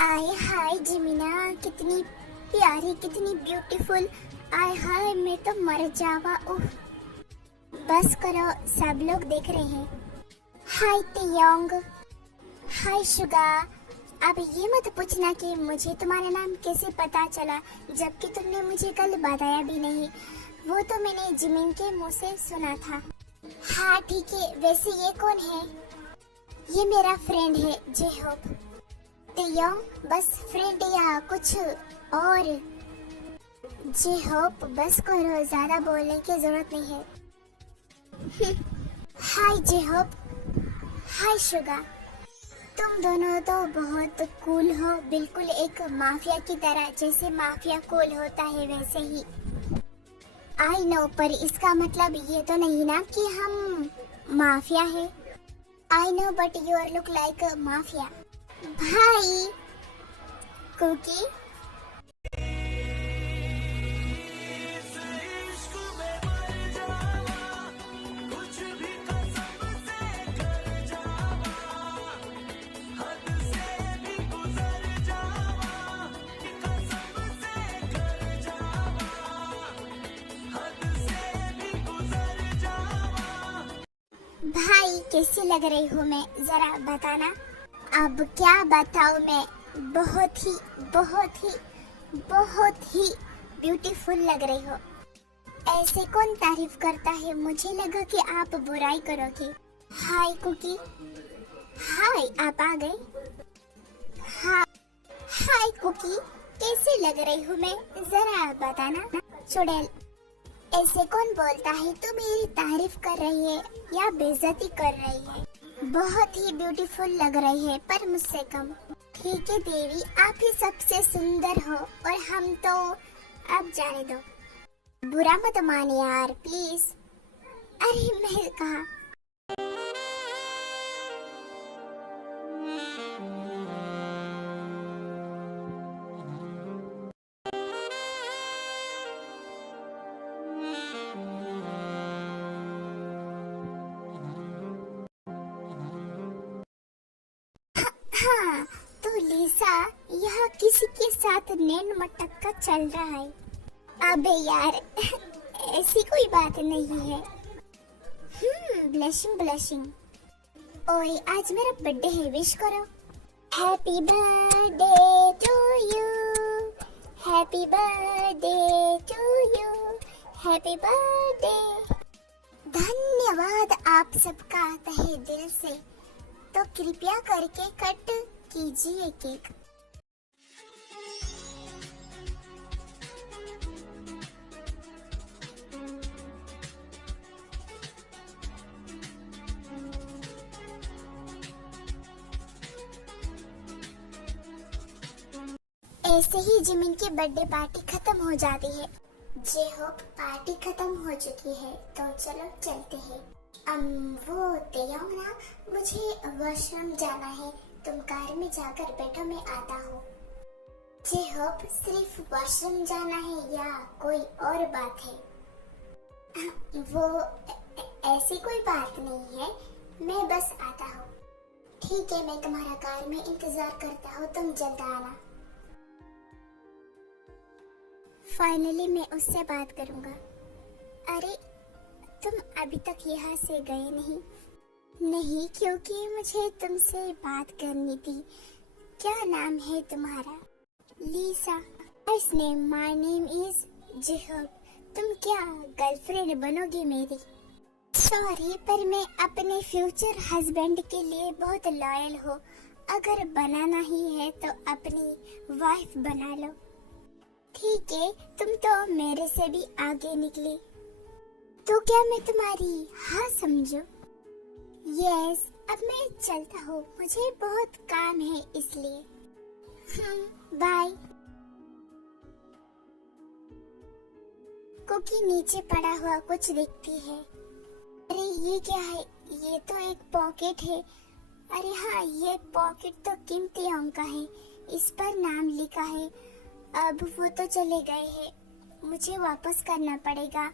आय हाय जिमिना, कितनी प्यारी, कितनी ब्यूटीफुल। आय हाय, मैं तो मर जावा। उफ, बस करो, सब लोग देख रहे हैं। हाय तियोंग। हाय शुगा। अब ये मत पूछना कि मुझे तुम्हारा नाम कैसे पता चला, जबकि तुमने मुझे कल बताया भी नहीं। वो तो मैंने जिमिन के मुंह से सुना था। हाँ ठीक है, वैसे ये कौन है? ये मेरा फ्रेंड है जे होप। तियोंग, बस फ्रेंड या कुछ और? जे होप, बस करो, ज्यादा बोलने की जरूरत नहीं है। हाय जे होप। हाय शुगा। तुम दोनों तो बहुत कूल हो, बिल्कुल एक माफिया की तरह। जैसे माफिया कूल होता है वैसे ही। आई नो, पर इसका मतलब ये तो नहीं ना कि हम माफिया है। I know, but you are look like mafia. भाई कुकी। कैसी लग रही हूँ मैं, जरा बताना। अब क्या बताऊँ मैं, बहुत ही ब्यूटीफुल लग रही हो। ऐसे कौन तारीफ करता है, मुझे लगा कि आप बुराई करोगे। हाय कुकी, हाय आप आ गए। हाँ हाय कुकी, कैसे लग रही हूँ मैं, जरा बताना। चुड़ैल, ऐसे कौन बोलता है, तू मेरी तारीफ कर रही है या बेइज्जती कर रही है? बहुत ही ब्यूटीफुल लग रही है, पर मुझसे कम। ठीक है देवी, आप ही सबसे सुंदर हो और हम तो अब जाने दो। बुरा मत माने यार प्लीज। अरे मैं कहा। हाँ तो लिसा, यह किसी के साथ नैन मटक्का चल रहा है। अबे यार ऐसी कोई बात नहीं है। ब्लशिंग। ओए आज मेरा बर्थडे है, विश करो। Happy birthday to you, happy birthday to you, happy birthday. धन्यवाद आप सबका तहे दिल से। तो कृपया करके कट कीजिए केक। ऐसे ही जिमिन की बर्थडे पार्टी खत्म हो जाती है। जे होप पार्टी खत्म हो चुकी है, तो चलो चलते हैं। वो तेयोंग ना, मुझे वॉशरूम जाना है, तुम कार में जाकर बैठो, मैं आता हूँ। जे होप सिर्फ वॉशरूम जाना है या कोई और बात है? वो ऐसी कोई बात नहीं है, मैं बस आता हूँ। ठीक है, मैं तुम्हारा कार में इंतजार करता हूँ, तुम जल्द आना। फाइनली मैं उससे बात करूंगा। अरे तुम अभी तक यहाँ से गए नहीं, क्योंकि मुझे तुमसे बात करनी थी। क्या नाम है तुम्हारा? Lisa. Nice name, my name is J Hope. तुम क्या गर्लफ्रेंड बनोगी मेरी? सॉरी, पर मैं अपने फ्यूचर हस्बैंड के लिए बहुत लॉयल हूँ। अगर बनाना ही है तो अपनी वाइफ बना लो। ठीक है, तुम तो मेरे से भी आगे निकली, तो क्या मैं तुम्हारी हाँ समझू? यस, अब मैं चलता हूँ, मुझे बहुत काम है इसलिए। बाय। कुकी नीचे पड़ा हुआ कुछ दिखती है। अरे ये क्या है? ये तो एक पॉकेट है। अरे हाँ, ये पॉकेट तो किम तेयोंग का है, इस पर नाम लिखा है। अब वो तो चले गए हैं, मुझे वापस करना पड़ेगा।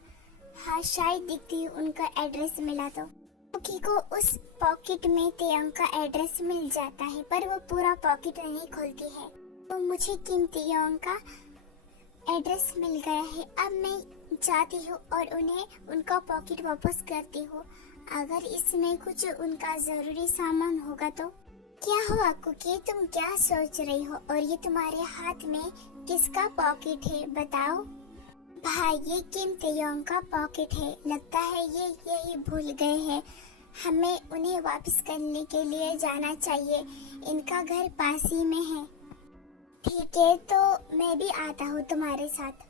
हाँ, शायद दिखती उनका एड्रेस मिला तो। कुकी को उस पॉकेट में तेयोंग का एड्रेस मिल जाता है, पर वो पूरा पॉकेट नहीं खोलती है। तो मुझे किम तेयोंग का एड्रेस मिल गया है। अब मैं जाती हूँ और उन्हें उनका पॉकेट वापस करती हूँ। अगर इसमें कुछ उनका जरूरी सामान होगा तो। क्या हुआ कुकी, तुम क्या सोच रही हो? और ये तुम्हारे हाथ में किसका पॉकेट है, बताओ? भाई, ये किम तेयोंग का पॉकेट है। लगता है ये यही भूल गए हैं। हमें उन्हें वापस करने के लिए जाना चाहिए, इनका घर पास ही में है। ठीक है, तो मैं भी आता हूँ तुम्हारे साथ।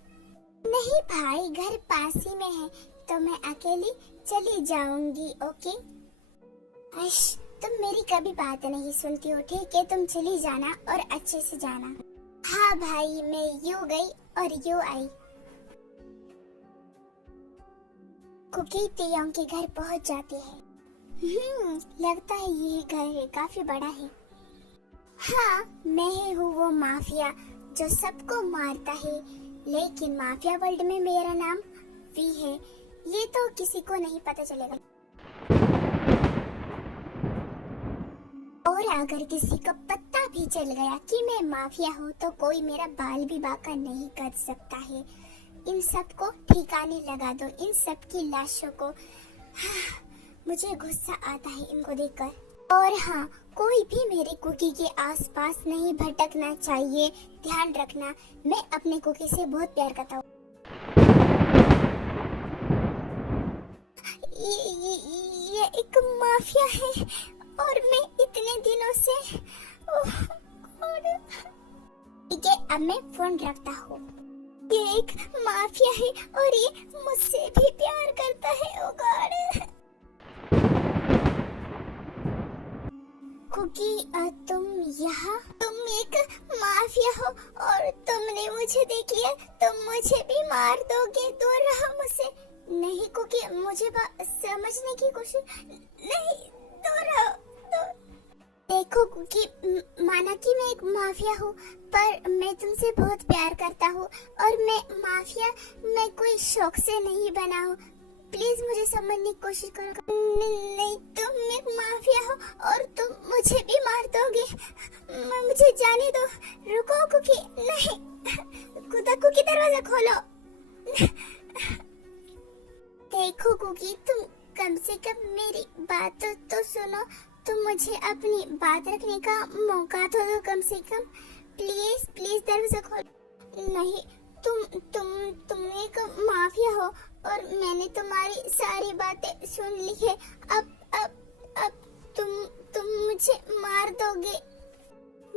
नहीं भाई, घर पास ही में है, तो मैं अकेली चली जाऊंगी। ओके? तुम मेरी कभी बात नहीं सुनती हो। ठीक है, तुम चली जाना और अच्छे से जाना। हाँ भाई, मैं यूं गई और यूं आई। कुकी तेयोंग के घर पहुंच जाती है। लगता है ये घर काफी बड़ा है। हाँ, मैं ही हूँ वो माफिया जो सबको मारता है, लेकिन माफिया वर्ल्ड में मेरा नाम वी है। ये तो किसी को नहीं पता चलेगा। और अगर किसी को पता भी चल गया कि मैं माफिया हूँ, तो कोई मेरा बाल भी बांका नहीं कर सकता है। इन सब को ठिकाने लगा दो, इन सब की लाशों को। मुझे गुस्सा आता है इनको देखकर। और हाँ, कोई भी मेरे कुकी के आसपास नहीं भटकना चाहिए, ध्यान रखना। मैं अपने कुकी से बहुत प्यार करता हूँ। ये एक माफिया है और मैं इतने दिनों से ठीक है, अब मैं फोन रखता हूँ। ये एक माफिया है और ये मुझसे भी प्यार करता है। ओ गॉड। कुकी, तुम यहाँ? तुम एक माफिया हो और तुमने मुझे देख लिया, तुम मुझे भी मार दोगे। दूर रहो मुझसे। नहीं कुकी, मुझे समझने की कोशिश। नहीं, दूर रहो। देखो कुकी, माना कि मैं एक माफिया हूँ, पर मैं तुमसे बहुत प्यार करता हूँ और मैं कोई शौक से नहीं बना हूँ। प्लीज मुझे समझने की कोशिश करो। नहीं, तुम एक माफिया हो और तुम मुझे भी मार दोगे। मुझे जाने दो। रुको कुकी। नहीं, कुकी दरवाजा खोलो। देखो कुकी, तुम कम से कम मेरी बात तो सुनो। तुम मुझे अपनी बात रखने का मौका तो दो कम से कम। प्लीज दरवाजा खोलो। नहीं, तुम एक माफिया हो और मैंने तुम्हारी सारी बातें सुन ली है। अब तुम मुझे मार दोगे।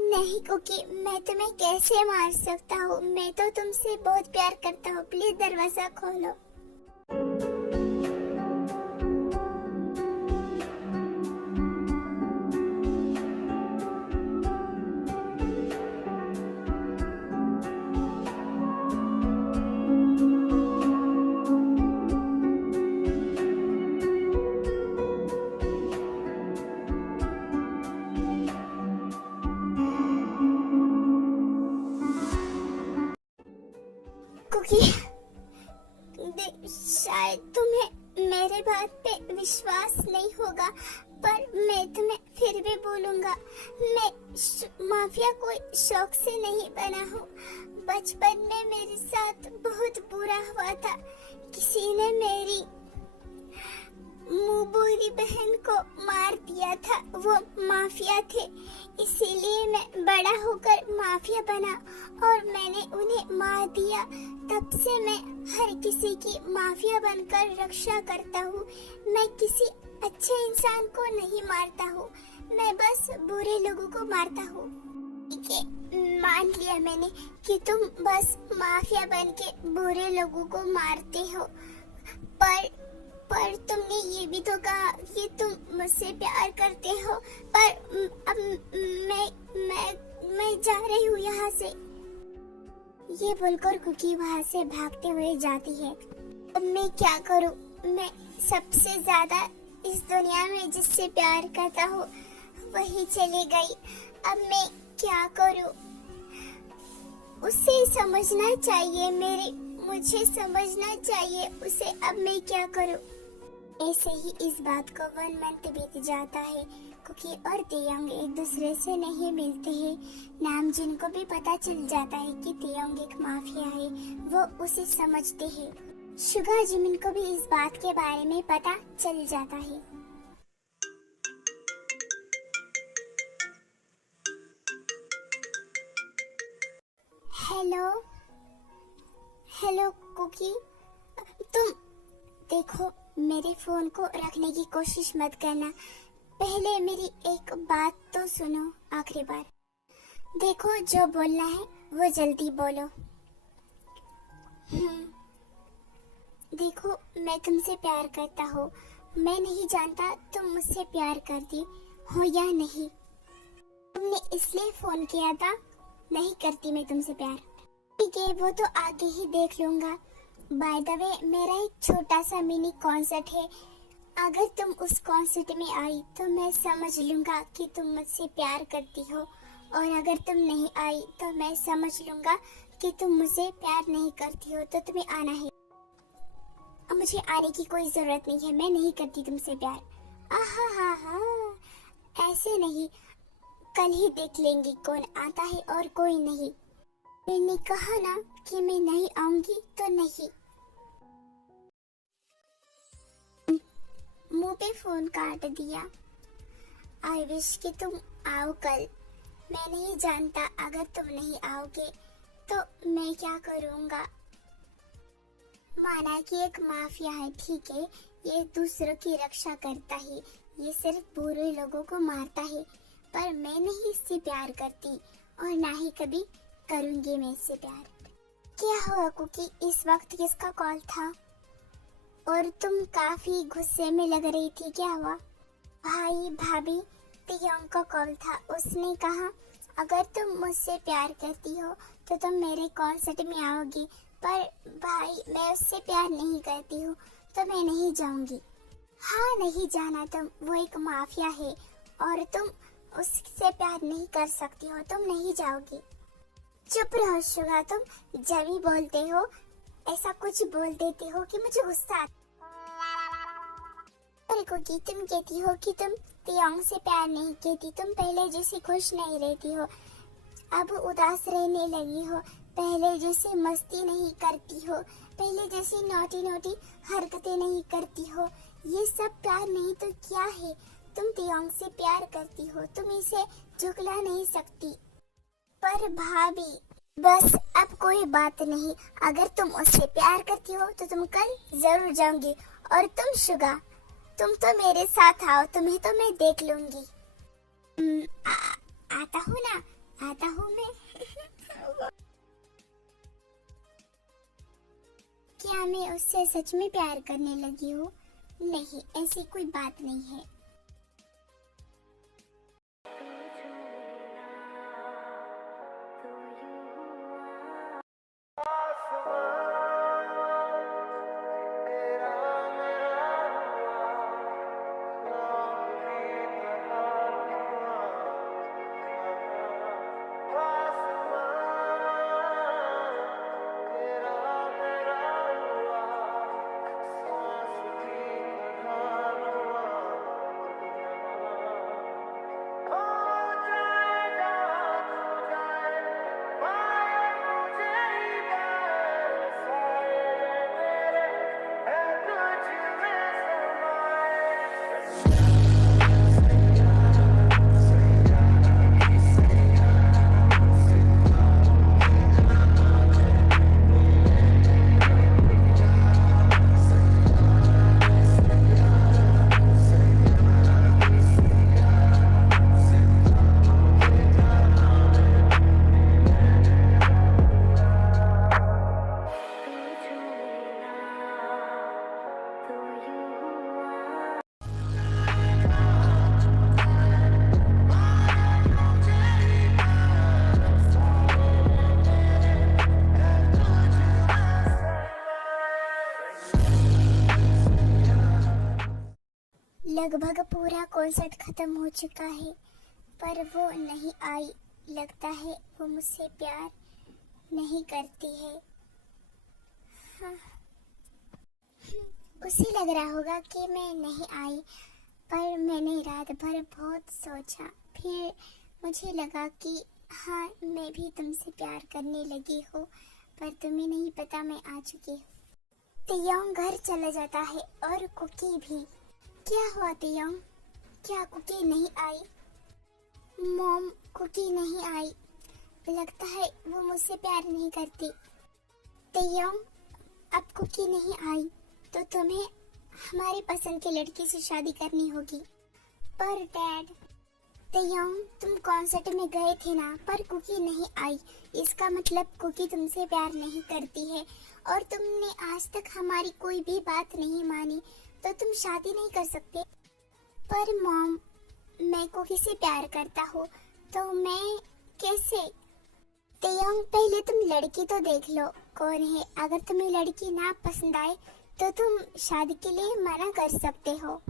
नहीं कुकी, मैं तुम्हें कैसे मार सकता हूँ? मैं तो तुमसे बहुत प्यार करता हूँ। प्लीज दरवाजा खोलो। कुकी, शायद तुम्हें मेरे बात पे विश्वास नहीं होगा, पर मैं तुम्हें फिर भी बोलूंगा। मैं माफिया कोई शौक से नहीं बना हूँ। बचपन में मेरे साथ बहुत बुरा हुआ था। किसी ने मेरी मुंहबोरी बहन को मार दिया था। वो माफिया थे, इसीलिए मैं बड़ा होकर माफिया बना और मैंने उन्हें मार दिया। तब से मैं हर किसी की माफिया बनकर रक्षा करता हूँ। मैं किसी अच्छे इंसान को नहीं मारता हूँ, मैं बस बुरे लोगों को मारता हूँ। ठीक है, मान लिया मैंने कि तुम बस माफिया बन के बुरे लोगों को मारते हो, पर तुमने ये भी तो कहा कि तुम मुझसे प्यार करते हो। पर अब मैं जा रही हूँ यहाँ से। ये बोलकर कुकी वहाँ से भागते हुए जाती है। अब मैं क्या करूँ? मैं सबसे ज्यादा इस दुनिया में जिससे प्यार करता हूँ वही चली गई। अब मैं क्या करूँ? उसे समझना चाहिए, मुझे समझना चाहिए उसे। अब मैं क्या करूँ? ऐसे ही इस बात को 1 मंथ बीत जाता है। कुकी और तेयोंग एक दूसरे से नहीं मिलते हैं। नामजुन को भी पता चल जाता है कि तेयोंग एक माफिया है, वो उसे समझते हैं। शुगा जिमिन को भी इस बात के बारे में पता चल जाता है। हेलो कुकी, तुम देखो, मेरे फोन को रखने की कोशिश मत करना। पहले मेरी एक बात तो सुनो आखिरी बार। देखो, जो बोलना है वो जल्दी बोलो। देखो, मैं तुमसे प्यार करता हूँ। मैं नहीं जानता तुम मुझसे प्यार करती हो या नहीं। तुमने इसलिए फोन किया था। नहीं करती मैं तुमसे प्यार। ठीक है, वो तो आगे ही देख लूंगा। बाय द वे, मेरा एक छोटा सा मिनी कॉन्सर्ट है। अगर तुम उस कॉन्सर्ट में आई तो मैं समझ लूंगा कि तुम मुझसे प्यार करती हो, और अगर तुम नहीं आई तो मैं समझ लूंगा कि तुम मुझसे प्यार नहीं करती हो। तो तुम्हें आना है। अब मुझे आने की कोई जरूरत नहीं है, मैं नहीं करती तुमसे प्यार। आहा, ऐसे नहीं, कल ही देख लेंगे कौन आता है और कोई नहीं। मैंने कहा ना कि मैं नहीं आऊंगी तो नहीं। मुंह पे फोन काट दिया। आई विश कि तुम आओ कल। मैं नहीं जानता अगर तुम नहीं आओगे तो मैं क्या करूँगा। माना कि एक माफिया है, ठीक है, ये दूसरों की रक्षा करता है, ये सिर्फ बुरे लोगों को मारता है, पर मैं नहीं इससे प्यार करती और ना ही कभी करूँगी मैं इससे प्यार। क्या हुआ कुकी, इस वक्त किसका कॉल था और तुम काफी गुस्से में लग रही थी, क्या हुआ? भाई भाभी तियोंग का कॉल था। उसने कहा अगर तुम मुझसे प्यार करती हो तो तुम मेरे कॉन्सर्ट में आओगी, पर भाई मैं उससे प्यार नहीं करती हूँ तो मैं नहीं जाऊंगी। हाँ नहीं जाना तुम, वो एक माफिया है और तुम उससे प्यार नहीं कर सकती हो, तुम नहीं जाओगी। चुप रहो शुगा, तुम जब भी बोलते हो ऐसा कुछ बोल देते हो कि मुझे गुस्सा आता। अरे कुकी, तुम कहती हो कि तुम तियोंग से प्यार नहीं कहती, तुम पहले जैसी खुश नहीं रहती हो, अब उदास रहने लगी हो, पहले जैसी मस्ती नहीं करती हो, पहले जैसी नोटी नोटी हरकतें नहीं करती हो। ये सब प्यार नहीं तो क्या है? तुम तियोंग से प्यार करती हो, तुम इसे झुकला नहीं सकती। पर भाभी बस अब कोई बात नहीं, अगर तुम उससे प्यार करती हो तो तुम कल जरूर जाओगी। और तुम शुगा, तुम तो मेरे साथ आओ, तुम्हें तो मैं देख लूंगी। आता हूँ ना, आता हूँ मैं। क्या मैं उससे सच में प्यार करने लगी हूँ? नहीं, ऐसी कोई बात नहीं है। लगभग पूरा कॉन्सर्ट खत्म हो चुका है, पर वो नहीं आई। लगता है वो मुझसे प्यार नहीं करती है। हाँ। उसे लग रहा होगा कि मैं नहीं आई, पर मैंने रात भर बहुत सोचा, फिर मुझे लगा कि हाँ मैं भी तुमसे प्यार करने लगी हूँ, पर तुम्हें नहीं पता मैं आ चुकी हूँ। तियोंग घर चला जाता है और कुकी भी। क्या हुआ तियोंग, क्या कुकी नहीं आई? मॉम, कुकी नहीं आई, लगता है वो मुझसे प्यार नहीं करती। तियोंग, अब कुकी नहीं आई तो तुम्हें हमारी पसंद की लड़की से शादी करनी होगी। पर डैड, तियोंग तुम कॉन्सर्ट में गए थे ना, पर कुकी नहीं आई, इसका मतलब कुकी तुमसे प्यार नहीं करती है और तुमने आज तक हमारी कोई भी बात नहीं मानी, तो तुम शादी नहीं कर सकते। पर मॉम, मैं कुकी से प्यार करता हूँ तो मैं कैसे? तियोंग पहले तुम लड़की तो देख लो कौन है, अगर तुम्हें लड़की ना पसंद आए तो तुम शादी के लिए मना कर सकते हो।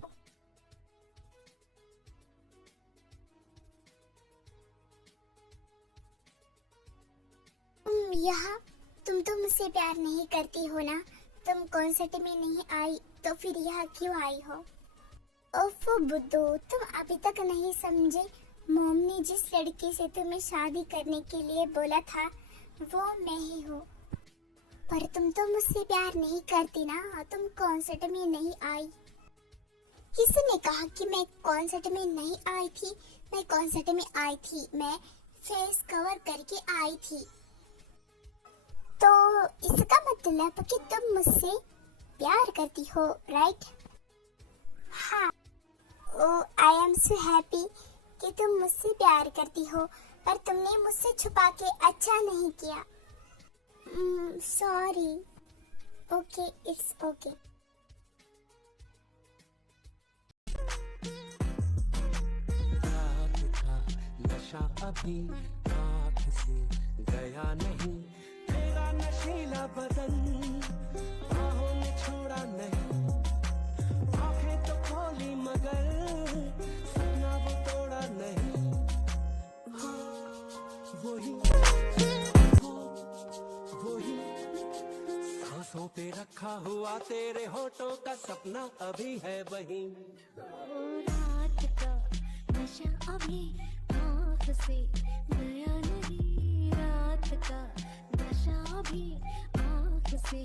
तुम तो मुझसे प्यार नहीं करती हो ना, तुम कॉन्सर्ट में नहीं आई तो फिर यहाँ क्यों आई हो? ओफो बुद्धू, तुम अभी तक नहीं समझे, मॉम ने जिस लड़की से तुम्हें शादी करने के लिए बोला था वो मैं ही हूँ। पर तुम तो मुझसे प्यार नहीं करती ना, तुम कॉन्सर्ट में नहीं आई। किसने कहा कि मैं कॉन्सर्ट में नहीं आई थी? मैं कॉन्सर्ट में आई थी, मैं फेस कवर करके आई थी। तो इसका मतलब कि तुम मुझसे प्यार करती हो, राइट? हाँ। ओ, आई एम सो हैप्पी कि तुम मुझसे प्यार करती हो, पर तुमने मुझसे छुपा के अच्छा नहीं किया। सॉरी। Okay, it's okay. रात का नशा अभी आँख से गया नहीं, तेरा नशीला बदन बाहों में छोड़ा नहीं, आंखें तो खोली मगर सपना वो तोड़ा नहीं। वही वही सांसों पे रखा हुआ तेरे होठों का सपना अभी है वही। रात का नशा अभी आँख से गया नहीं, रात का नशा अभी आँख से